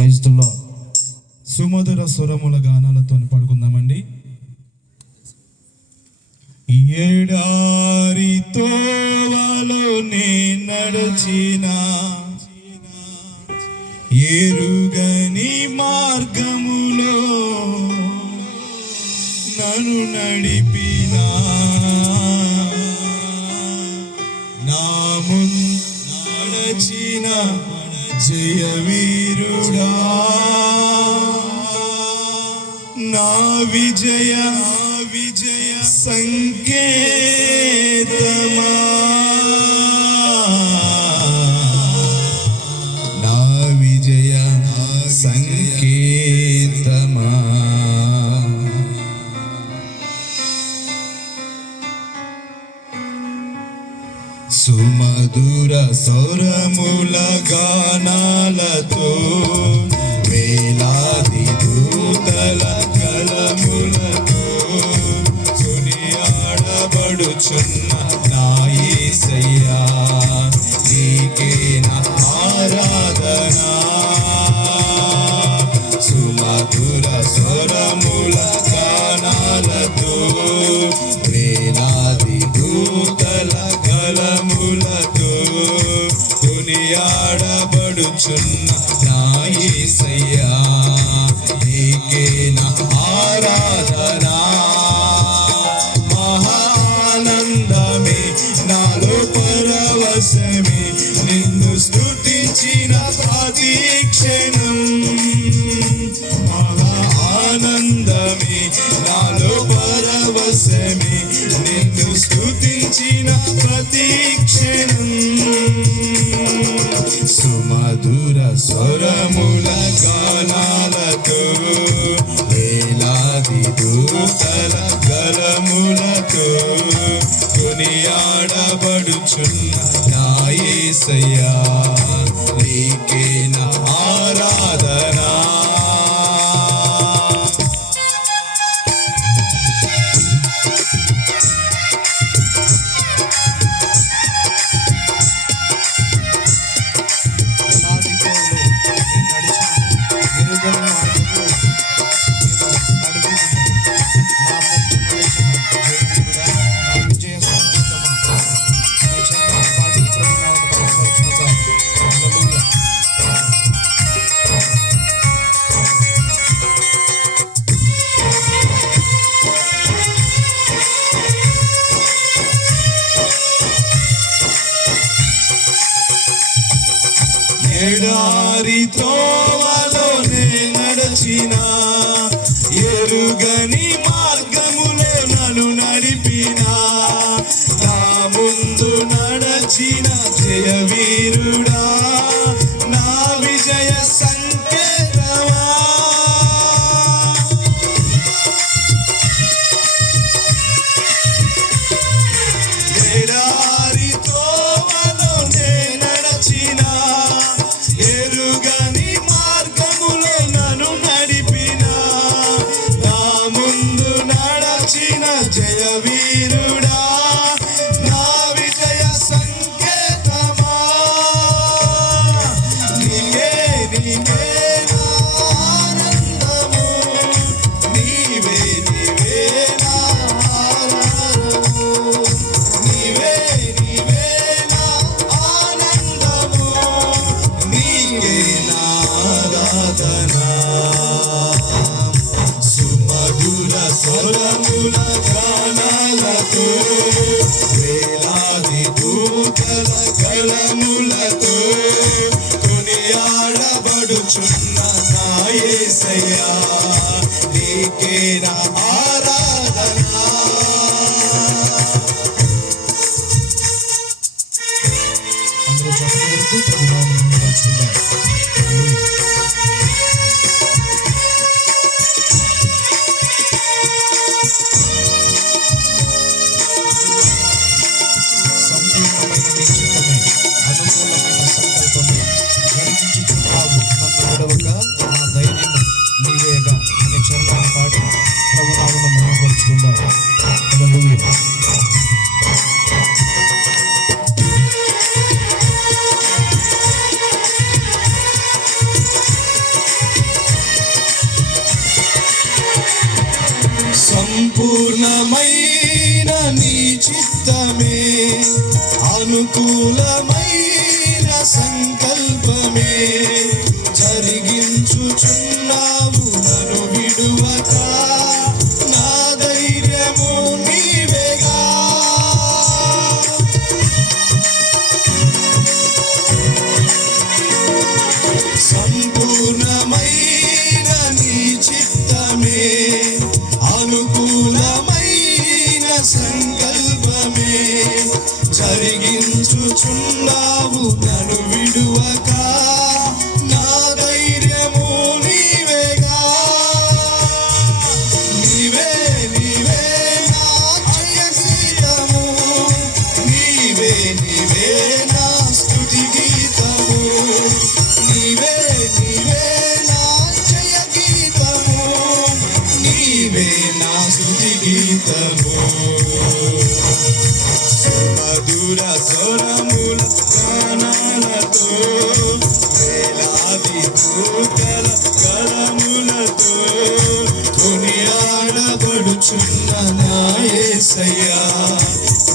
Praise the lord. సుమధుర స్వరముల గానాలతో పడుకుందామండి. ఎడారి తోవలో నే నడచిన, ఎరుగని మార్గములో నన్ను నడిపిన, నా ముందు నడచిన జయవీరుడా, నా విజయ సంకేతమా, నా విజయ సంకేతమా. సుమధుర స్వరముల గానాలతో వేలాది దూతల కలములతో కొనియాడబడుచున్న నా యేసయ్యా, నీకే నా ఆరాధన. సుమధుర స్వరముల గానాలతో వేలాది దూతల కలములతో కొనియాడబడుచున్న నా యేసయ్యా, నీకే నా ఆరాధన. మహానందమే నాలో పరవశమే, నిన్ను స్తుతించిన ప్రతి క్షణం. మహానందమే నాలో పరవశమే, నిన్ను స్తుతించిన ప్రతి క్షణం. సుమధుర స్వరముల గానాలతో వేలాది దూతల గలములతో కొనియాడబడుచున్న నా యేసయ్యా, నీకే నా ఆరాధన. ఎడారి తోవలోనే నడచిన, ఎరుగని మార్గములో నన్ను నడిపిన, నా ముందు నడచిన జయవీరుడా, నా విజయ సంకేతమా. ఎడారి తోవలోనే నడచిన, ఎరుగని మార్గములో నన్ను నడిపిన, నా ముందు నడచిన జయవీరుడా, నా విజయ సంకేతమా. నీవే నీవే నా ఆనందము, నీవే నీవే నా ఆరాధనము, నీవే నీవే నా ఆనందము, నీకే నా ఆరాధన. సుమధుర స్వరముల గానాలతో వేలాది దూతల కలములతో కొనియాడబడుచున్న నా యేసయ్యా, నీకే నా ఆరాధన. అందరూ చదువుతూ ప్రభునామమును నడుచుకుందాం. సంపూర్ణమైన నీ చిత్తమే, అనుకూలమైన సంకల్పమే జరిగించుచున్నావు. నన్ను విడవక నా ధైర్యము నీవేగా అనే చరణాన్ని పాడి ప్రభునామమును మహిమపరుచుకుందాం. హల్లెలూయా. సంపూర్ణమైన నీ చిత్తమే, అనుకూలమైన సంకల్పమే జరిగించుచున్నావు నన్ను విడువక. నా ధైర్యము నీవేగా, సంపూర్ణమైన నీ చిత్తమే, అనుకూలమైన సంకల్పమే జరిగించుచున్నావు నన్ను విడువక. నా ధైర్యము నీవేగా, నీవే నీవే నా జయగీతము, నీవే నీవే నా స్తుతి గీతము, నీవే నీవే నా జయగీతము, నీవే నా స్తుతి గీతము. సుమధుర స్వరముల గానాలతో, వేలాది దూతల గళములతో కొనియాడబడుచున్న నా యేసయ్యా,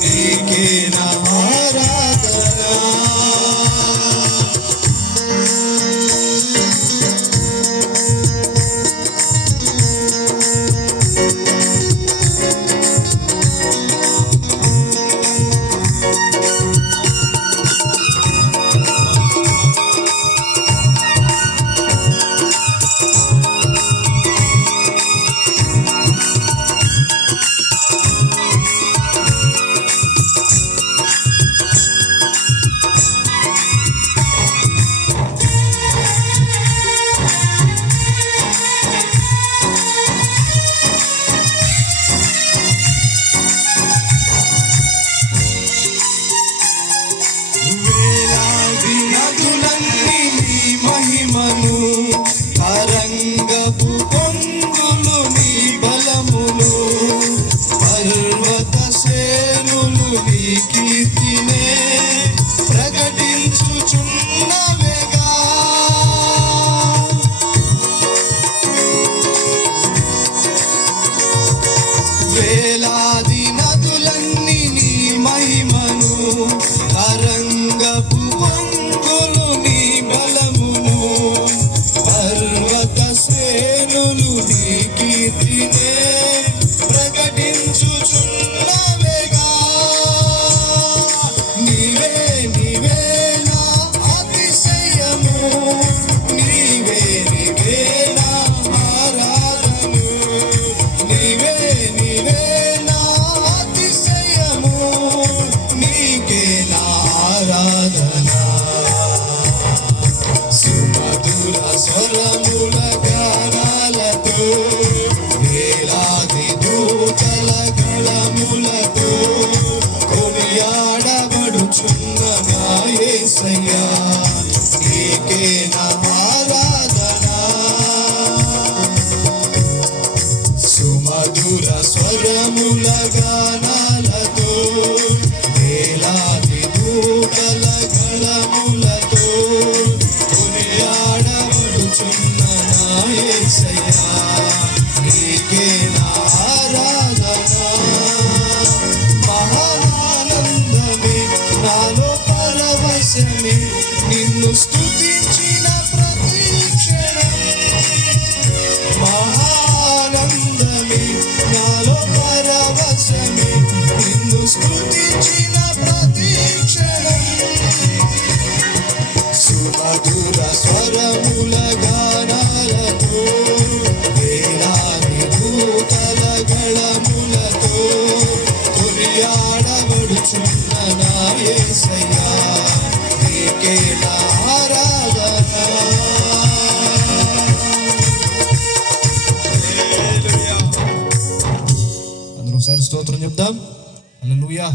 నీకే నా ఆరాధన. వేలాది నదులన్నీ నీ మహిమను, తరంగపు పొంగులు నీ బలమును, పర్వత శ్రేణులు నీ కీర్తినే ప్రకటించుచున్నవేగా. వేలాది నదులన్నీ నీ మహిమను, తరంగపు పొంగులు నీ బలమును, పర్వత శ్రేణులు నీ కీర్తినే ప్రకటించుచున్నవేగా. నీవే నీవే నా అతిశయము, నీవే నీవే నా ఆరాధను, నీవే నీవే నా అతిశయము, నీకే నా ఆరాధన. సుమధుర స్వరముల గానాలతో, వేలాది దూతల గళములతో కొనియాడబడుచున్న నా యేసయ్యా, నీకే నా ఆరాధన. సుమధుర స్వరముల గానాలతో, వేలాది దూతల గళములతో కొనియాడబడుచున్న నా యేసయ్యా, నీకే నా ఆరాధన. మహానందమే నాలో పరవశమే, నిన్ను స్తుతించిన ప్రతి క్షణం. మహానందమే నాలో పరవశమే, నిన్ను స్తుతించిన ప్రతి క్షణం. సుమధుర స్వరముల గానాలతో, వేలాది దూతల గళములతో కొనియాడబడుచున్న నా యేసయ్యా, నీకే నా ఆరాధన. అందరూ ఒకసారి స్తోత్రం చెప్దాం. హల్లెలూయా.